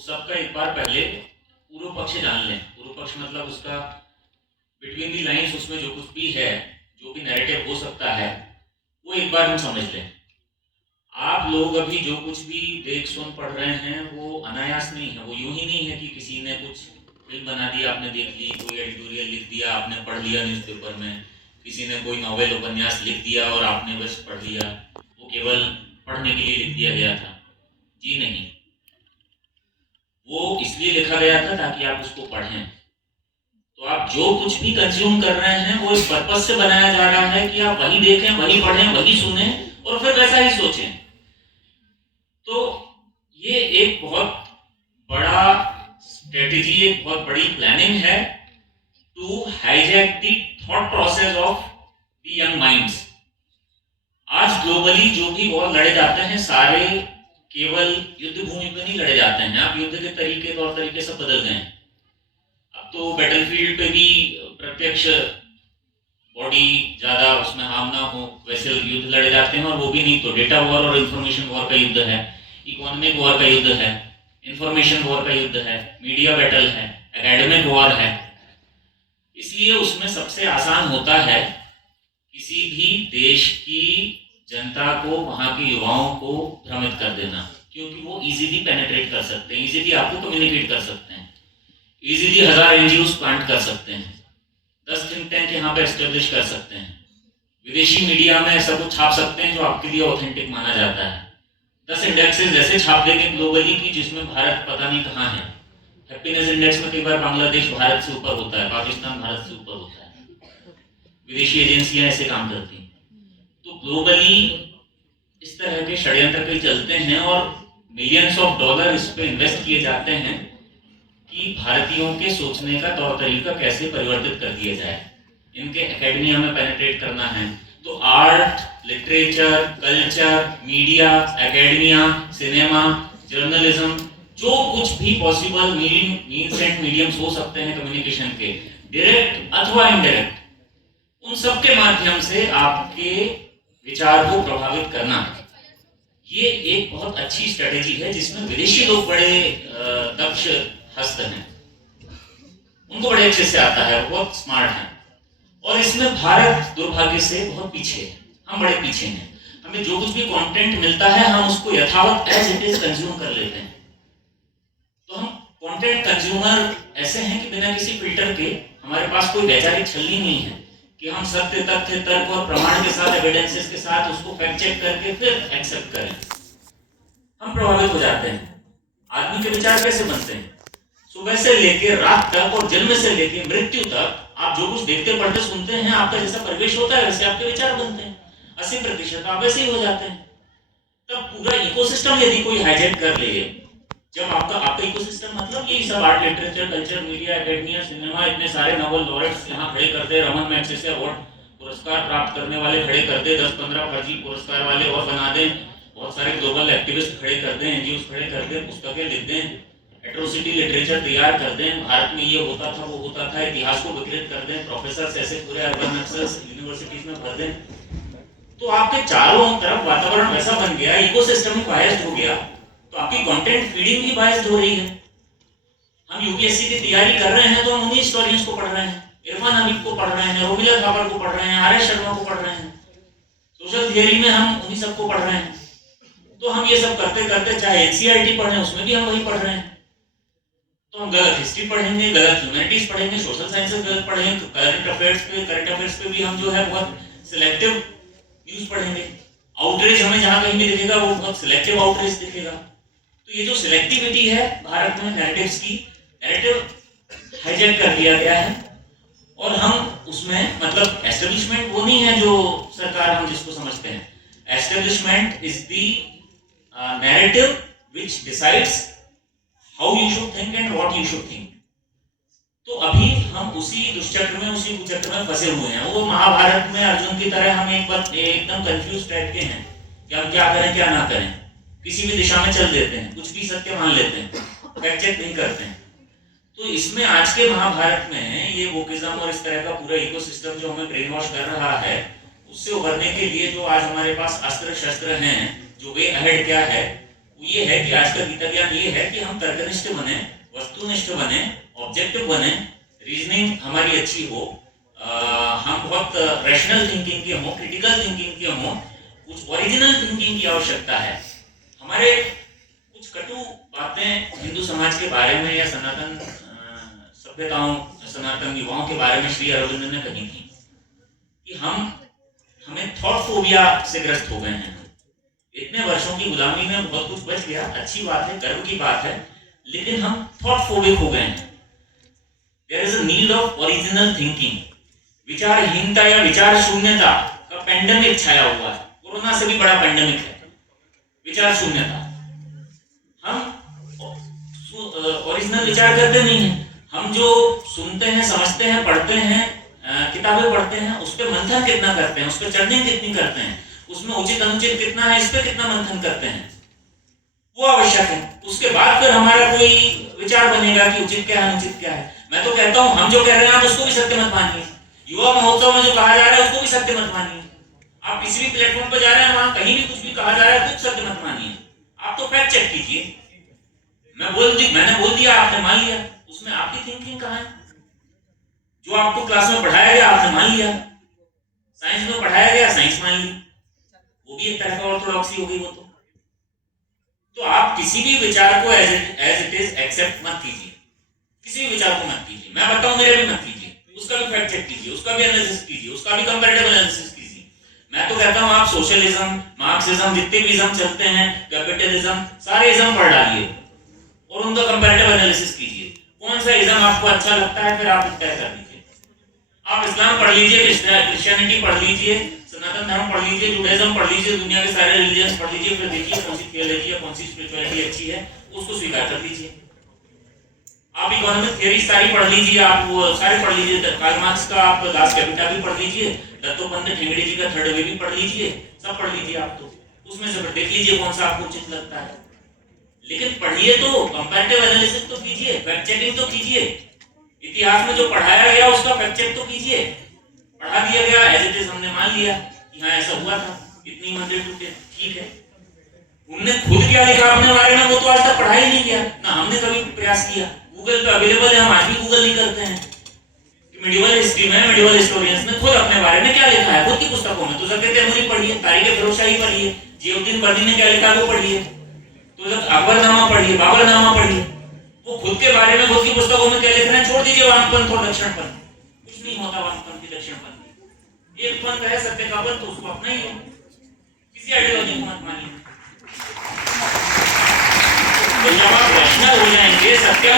उस सबका एक बार पहले पूर्व पक्ष जान लें। पूर्व पक्ष मतलब उसका बिटवीन दी लाइन्स उसमें जो कुछ भी है, जो भी नैरेटिव हो सकता है, वो एक बार हम समझ लें। आप लोग अभी जो कुछ भी देख सुन पढ़ रहे हैं वो अनायास नहीं है, वो यूं ही नहीं है कि किसी ने कुछ फिल्म बना दी आपने देख ली, कोई एडिटोरियल लिख दिया आपने पढ़ लिया न्यूज़पेपर में, किसी ने कोई नॉवेल उपन्यास लिख दिया और आपने बस पढ़ लिया, वो केवल पढ़ने के लिए लिख दिया गया था। जी नहीं, वो इसलिए लिखा गया था ताकि आप उसको पढ़ें। तो आप जो कुछ भी कंज्यूम कर रहे हैं वो इस पर्पज से बनाया जा रहा है कि आप वही देखें, वही पढ़ें, वही सुने और फिर वैसा ही सोचें। तो ये एक बहुत बड़ा स्ट्रेटेजी, एक बहुत बड़ी प्लानिंग है to hijack the thought process of the young minds. आज ग्लोबली जो भी वॉर लड़े जाते हैं सारे केवल युद्ध भूमि पर नहीं लड़े जाते हैं। अब युद्ध के तरीके तौर तरीके सब बदल गए हैं। अब तो बैटलफील्ड पे भी प्रत्यक्ष बॉडी ज्यादा उसमें हार्म ना हो वैसे युद्ध लड़े जाते हैं, और वो भी नहीं तो डेटा वॉर और इंफॉर्मेशन वॉर का युद्ध है, इकोनॉमिक वॉर का युद्ध है, इंफॉर्मेशन वॉर का युद्ध है, मीडिया बैटल है, एकेडमिक वॉर है। इसलिए उसमें सबसे आसान होता है किसी भी देश की जनता को, वहां के युवाओं को भ्रमित कर देना, क्योंकि वो इजीली पेनिट्रेट कर सकते हैं, इजीली आपको कम्युनिकेट कर सकते हैं, इजीली 1000 एनजीओ प्लांट कर सकते हैं, 10 थिंक टैंक यहाँ पे एस्टेब्लिश कर सकते हैं, विदेशी मीडिया में ऐसा कुछ छाप सकते हैं जो आपके लिए ऑथेंटिक माना जाता है, 10 इंडेक्सेस ऐसे छाप देंगे ग्लोबली की जिसमें भारत पता नहीं कहाँ है। हैप्पीनेस इंडेक्स में कई बार बांग्लादेश भारत से ऊपर होता है, पाकिस्तान भारत से ऊपर होता है। विदेशी एजेंसियां ऐसे काम करती हैं। तो ग्लोबली इस तरह के षड्यंत्र कई चलते हैं और मिलियंस ऑफ डॉलर इस पे इन्वेस्ट किए जाते हैं कि भारतीयों के सोचने का तौर तरीका कैसे परिवर्तित कर दिया जाए, इनके एकेडमिया में पेनिट्रेट करना है। तो art, literature, culture, media, academia, cinema, journalism, जो कुछ भी पॉसिबल मीन्स एंड मीडियम्स हो सकते हैं कम्युनिकेशन के, डायरेक्ट अथवा इनडायरेक्ट, उन सब के माध्यम से आपके विचार को प्रभावित करना, ये एक बहुत अच्छी स्ट्रेटेजी है जिसमें विदेशी लोग बड़े दक्ष हस्त हैं, उनको बड़े अच्छे से आता है, बहुत स्मार्ट हैं। और इसमें भारत दुर्भाग्य से बहुत पीछे है, हम बड़े पीछे हैं। हमें जो कुछ भी कंटेंट मिलता है हम उसको यथावत एज इट इज कंज्यूम कर लेते हैं। तो हम कंटेंट कंज्यूमर ऐसे हैं कि बिना किसी फिल्टर के, हमारे पास कोई वैचारिक छलनी नहीं है कि हम सत्य, तथ्य, तर्क और प्रमाण के साथ, एविडेंसेस के साथ उसको फैक्ट चेक करके फिर एक्सेप्ट करें। हम प्रभावित हो जाते हैं। आदमी के विचार कैसे बनते हैं? सुबह से लेकर रात तक और जन्म से लेकर मृत्यु तक आप जो कुछ देखते, पढ़ते, सुनते हैं, आपका जैसा परिवेश होता है वैसे आपके विचार बनते हैं। 80% आप वैसे ही हो जाते हैं। तब पूरा इकोसिस्टम यदि कोई हाईजैक कर ले, जब आपका इकोसिस्टम मतलब यही सब art, literature, culture, media, academia, cinema, इतने सारे नोबेल लॉरेट्स यहाँ खड़े कर दे, रमन मैग्सेसे अवार्ड पुरस्कार प्राप्त करने वाले खड़े कर दे, 10-15 फर्जी पुरस्कार वाले और बना दें, बहुत सारे ग्लोबल एक्टिविस्ट खड़े कर दें, एनजीओ खड़े कर दें, पुस्तकें लिख दें, एट्रोसिटी लिटरेचर तैयार कर दें, भारत में ये होता था, वो होता था, इतिहास को विकृत कर दें, प्रोफेसर ऐसे पूरे अर्बन नक्सल्स यूनिवर्सिटीज में भर दें, तो आपके चारों तरफ वातावरण वैसा बन गया, इकोसिस्टम ही बायस्ड हो गया, तो आपकी कंटेंट फीडिंग भी बायस्ड हो रही है। हम यूपीएससी की तैयारी कर रहे हैं तो हम उन्हीं हिस्टोरियंस को पढ़ रहे हैं, इरफान हबीब को पढ़ रहे हैं, रोमिला थापर को पढ़ रहे हैं, आर एस शर्मा को पढ़ रहे हैं, सोशल थियरी में हम उन्हीं सबको पढ़ रहे हैं। तो हम ये सब करते करते चाहे एनसीईआरटी पढ़ रहे हैं उसमें भी हम वही पढ़ रहे हैं। तो हम गलत हिस्ट्री पढ़ेंगे, गलत ह्यूमैनिटीज पढ़ेंगे, सोशल साइंसेस गलत पढ़ेंगे, करंट अफेयर्स पे भी हम जो है बहुत सिलेक्टिव न्यूज पढ़ेंगे। आउटरीच हमें जहां कहीं भी दिखेगा वो बहुत सिलेक्टिव आउटरीच दिखेगा। तो ये जो सिलेक्टिविटी है भारत में नैरेटिव्स की, नैरेटिव हाईजैक कर दिया गया है और हम उसमें मतलब एस्टेब्लिशमेंट वो नहीं है जो सरकार हम जिसको समझते हैं। Establishment is the narrative which decides how you should think and what you should think. तो अभी हम उसी दुष्चक्र में, उसी कुचक्र में फंसे हुए हैं। वो महाभारत में अर्जुन की तरह हम एक बार एकदम कंफ्यूज टाइप के हैं कि हम क्या करें क्या ना करें, किसी भी दिशा में चल देते हैं, कुछ भी सत्य मान लेते हैं, फैक्ट चेक नहीं करते हैं। तो इसमें आज के महाभारत में ये वोकिज्म और इस तरह का पूरा इकोसिस्टम जो हमें ब्रेन वॉश कर रहा है, उससे उभरने के लिए जो आज हमारे पास अस्त्र शस्त्र हैं, जो वे अहेड क्या है ये है कि आज का गीता ज्ञान ये है कि हम तर्कनिष्ठ बने, वस्तुनिष्ठ बने, ऑब्जेक्टिव बने, रीजनिंग हमारी अच्छी हो, हम बहुत रैशनल थिंकिंग के हों, क्रिटिकल थिंकिंग के हों, कुछ ओरिजिनल थिंकिंग की आवश्यकता है। हमारे कुछ कटु बातें हिंदू समाज के बारे में या सनातन सभ्यताओं, सनातन युवाओं के बारे में श्री अरविंद ने कही थी कि हमें थॉट फोबिया से ग्रस्त हो गए हैं। इतने वर्षों की गुलामी में बहुत कुछ बच गया, अच्छी बात है, गर्व की बात है, लेकिन हम थॉट फोबिक हो गए हैं। There is a need of original thinking. विचारहीनता या विचार शून्यता का पेंडेमिक छाया हुआ है, कोरोना से भी बड़ा पेंडेमिक है विचार शून्यता। हम ओरिजिनल विचार करते नहीं हैं, हम जो सुनते हैं, समझते हैं, पढ़ते हैं, किताबें पढ़ते हैं, उस पर मंथन कितना करते हैं, उस पर चर्चा कितनी करते हैं, उसमें उचित अनुचित कितना है, इस पर कितना मंथन करते हैं, वो आवश्यक है। उसके बाद फिर हमारा कोई विचार बनेगा कि उचित क्या है, अनुचित क्या है। मैं तो कहता हूं हम जो कह रहे हैं आप उसको भी सत्य मत मानिए। युवा महोत्सव में जो कहा जा रहा है उसको भी सत्य मत मानिए। आप किसी भी प्लेटफॉर्म पर जा रहे हैं, वहां कहीं भी कुछ भी कहा जा रहा है कुछ सत्य मत मानिए, आप तो फैक्ट चेक कीजिए। मैंने बोल दिया, आपने मान लिया, उसमें आपकी थिंकिंग कहां है? जो आपको क्लास में पढ़ाया गया आपने मान लिया, साइंस में पढ़ाया गया साइंस मान ली, वो भी एक तरह का ऑर्थोडॉक्सी हो गई वो तो आप किसी भी विचार को एज इट इज एक्सेप्ट मत कीजिए, किसी भी विचार को मत कीजिए। मैं बताऊं मेरे भी मत कीजिए, उसका भी फैक्ट चेक कीजिए, उसका भी एनालिसिस कीजिए, उसका भी कंपैरेटिव एनालिसिस कीजिए। मैं तो कहता हूं आप सोशलिज्म, मार्क्सिज्म, जितने भी इज्म चलते हैं, कैपिटलिज्म, सारे इज्म पढ़ डालिए और उनका कंपैरेटिव एनालिसिस कीजिए। कौन सा इज्म आपको अच्छा लगता है फिर आप तय कर दीजिए। आप इस्लाम पढ़ लीजिए, क्रिश्चियनिटी पढ़ लीजिए, सनातन धर्म पढ़ लीजिए, जुडाइज्म पढ़ लीजिए, दुनिया के सारे रिलीजन पढ़ लीजिए, फिर देखिए कौन सी थियोलॉजी या कौन सी स्पिरिचुअलिटी अच्छी है, उसको स्वीकार कर लीजिए। आप इकोनॉमिक थियरी सारी पढ़ लीजिए, आप वो सारे पढ़ लीजिए, कार्ल मार्क्स का आप दास कैपिटल भी पढ़ लीजिए, दत्तोपंत ठेंगड़ी जी का थर्ड वे भी पढ़ लीजिए, सब पढ़ लीजिए आप तो, उसमें से देख लीजिए कौन सा आपको उचित लगता है। लेकिन पढ़िए तो, कंपैरेटिव एनालिसिस तो कीजिए, फैक्ट चेकिंग तो कीजिए। इतिहास में जो पढ़ाया गया उसका फैक्ट चेक तो कीजिए। पढ़ा दिया गया एज इट इज, हमने मान लिया कि हाँ ऐसा हुआ था, इतनी मंदिर टूटे, ठीक है। उनने खुद क्या लिखा अपने बारे में वो तो आज तक पढ़ा ही नहीं गया, ना हमने कभी प्रयास किया। गूगल पे अवेलेबल है, हम आज भी गूगल नहीं करते हैं कि मिडिवल हिस्ट्री में मिडिवल हिस्टोरियंस ने खुद अपने बारे में क्या लिखा है, खुद की पुस्तकों में। तो ज़कीर तैमूरी पढ़िए, तारीख फिरोजशाही पढ़िए, जियाउद्दीन बर्दी ने क्या लिखा वो पढ़िए, तो अकबरनामा पढ़िए, बाबरनामा पढ़िए, वो खुद के बारे में खुद की पुस्तकों में क्या लिख रहे हैं। छोड़ दीजिए वामपंथ और दक्षिणपंथ, कुछ नहीं होता वामपंथी दक्षिणपंथी, एक पंथ है सत्य का पंथ, उसको अपना ही लो, किसी आइडियोलॉजी को मत मानिए। तो जब आप रैशनल हो जाएंगे, सत्य